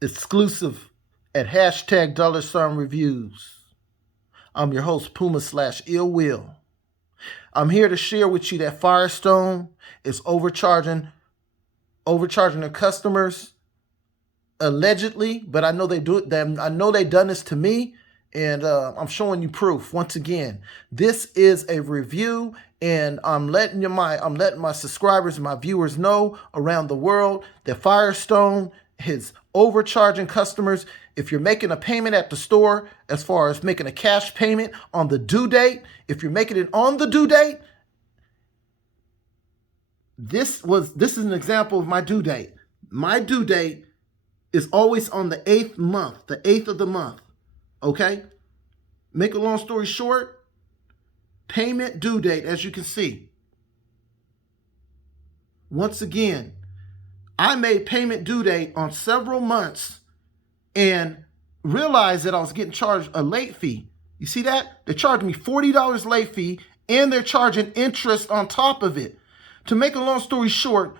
exclusive at hashtag $reviews. I'm your host, Puma/Ill Will. I'm here to share with you that Firestone is overcharging their customers allegedly, but I know they do it. I know they done this to me, and I'm showing you proof. Once again, this is a review, and I'm letting my subscribers and my viewers know around the world that Firestone is overcharging customers. If you're making a payment at the store, as far as making a cash payment on the due date, if you're making it on the due date, this is an example of my due date. My due date is always on the 8th month, the 8th of the month. Okay? Make a long story short, payment due date, as you can see. Once again, I made payment due date on several months and realized that I was getting charged a late fee. You see that? They charged me $40 late fee, and they're charging interest on top of it. To make a long story short,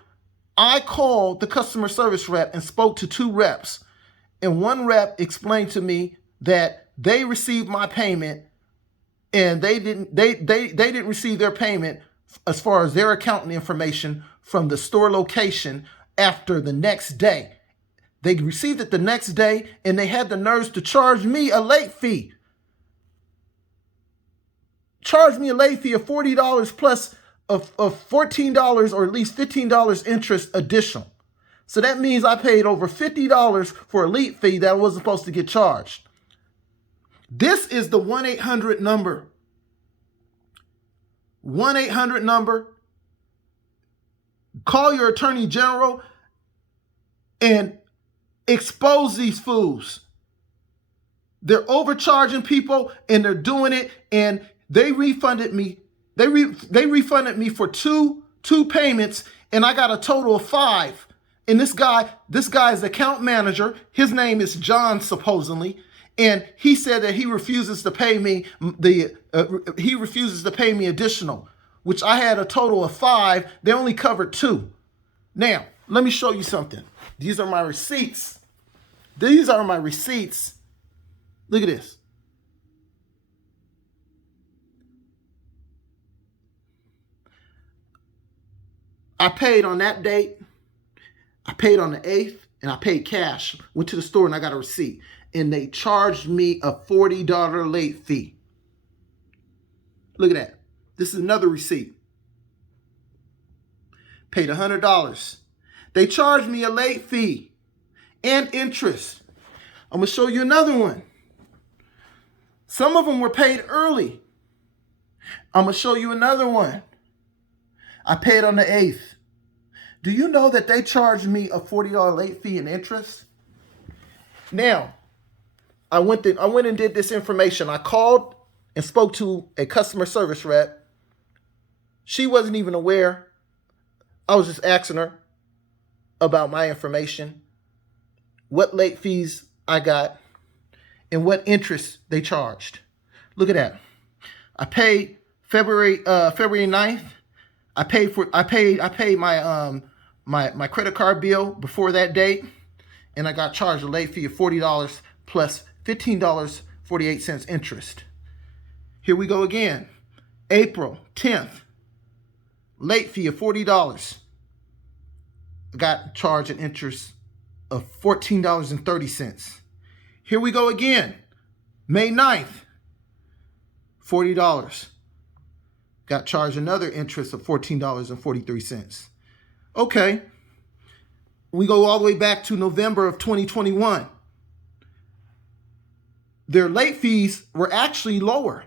I called the customer service rep and spoke to 2 reps. And one rep explained to me that they received my payment and they didn't receive their payment as far as their accounting information from the store location after the next day. They received it the next day, and they had the nerves to charge me a late fee. Charge me a late fee of $40 plus of $14 or at least $15 interest additional. So that means I paid over $50 for a late fee that I wasn't supposed to get charged. This is the 1-800 number. 1-800 number. Call your attorney general and expose these fools. They're overcharging people, and they're doing it, and they refunded me. They refunded me for two payments, and I got a total of 5. And this guy's account manager, his name is John supposedly, and he said that he refuses to pay me additional, which I had a total of 5. They only covered 2. Now, let me show you something. These are my receipts. These are my receipts. Look at this. I paid on that date. I paid on the 8th, and I paid cash. Went to the store, and I got a receipt. And they charged me a $40 late fee. Look at that. This is another receipt. Paid $100. They charged me a late fee and interest. I'm going to show you another one. Some of them were paid early. I'm going to show you another one. I paid on the 8th. Do you know that they charged me a $40 late fee and interest? Now, I went and did this information. I called and spoke to a customer service rep. She wasn't even aware. I was just asking her about my information, what late fees I got, and what interest they charged. Look at that. I paid February 9th. I paid my credit card bill before that date, and I got charged a late fee of $40 plus $15.48 interest. Here we go again. April 10th, late fee of $40. I got charged an interest of $14.30. Here we go again. May 9th, $40. Got charged another interest of $14.43. Okay. We go all the way back to November of 2021. Their late fees were actually lower.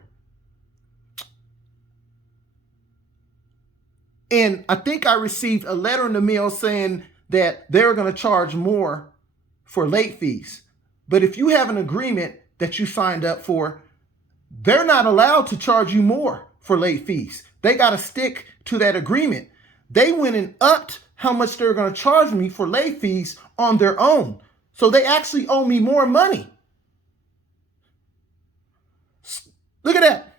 And I think I received a letter in the mail saying that they're going to charge more for late fees. But if you have an agreement that you signed up for, they're not allowed to charge you more for late fees. They got to stick to that agreement. They went and upped how much they're going to charge me for late fees on their own. So they actually owe me more money. Look at that.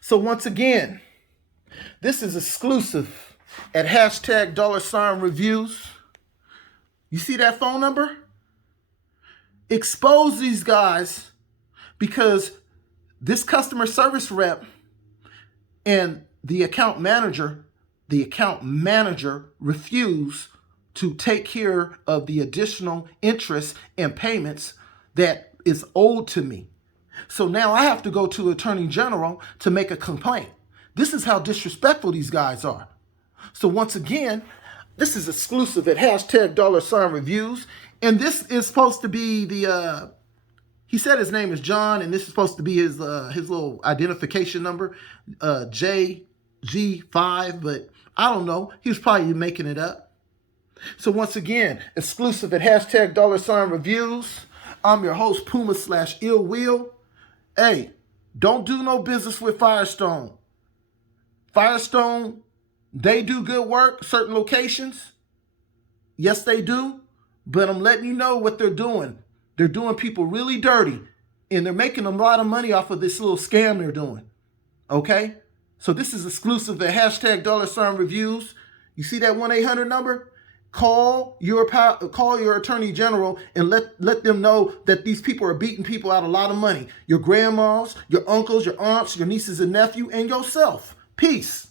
So once again, this is exclusive at hashtag $reviews. You see that phone number? Expose these guys, because this customer service rep and the account manager refused to take care of the additional interest and payments that is owed to me. So now I have to go to Attorney General to make a complaint. This is how disrespectful these guys are. So once again, this is exclusive at #$reviews. And this is supposed to be the, he said his name is John, and this is supposed to be his little identification number, JG5, but I don't know. He was probably making it up. So once again, exclusive at #$reviews. I'm your host, Puma/Ill-Will. Hey, don't do no business with Firestone. Firestone, they do good work, certain locations. Yes, they do. But I'm letting you know what they're doing. They're doing people really dirty. And they're making a lot of money off of this little scam they're doing. Okay? So this is exclusive at #$reviews. You see that 1-800 number? Call your Attorney General and let them know that these people are beating people out a lot of money. Your grandmas, your uncles, your aunts, your nieces and nephew, and yourself. Peace.